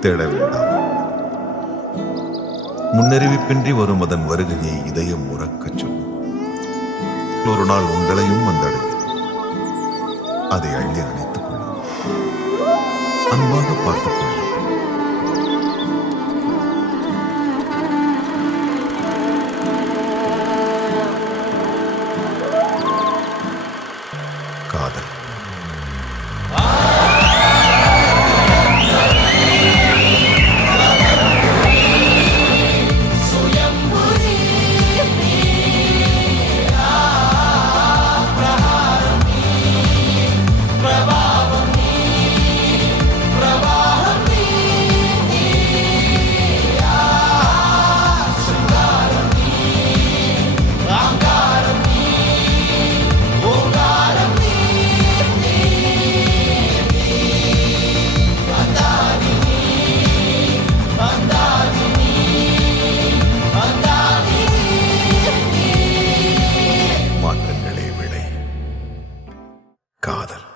தேட வேண்டாம். முன்னறிவிப்பின்றி வரும் அதன் வருகையை இதயம் உறக்கச் சொல்லும். ஒரு நாள் உங்களையும் வந்தடையும். அதை அள்ளி அணைத்துக் கொள்ளும். அன்பாக பார்த்துக் கொள்ளும். காதல். மாற்றங்களே விடை. காதல்.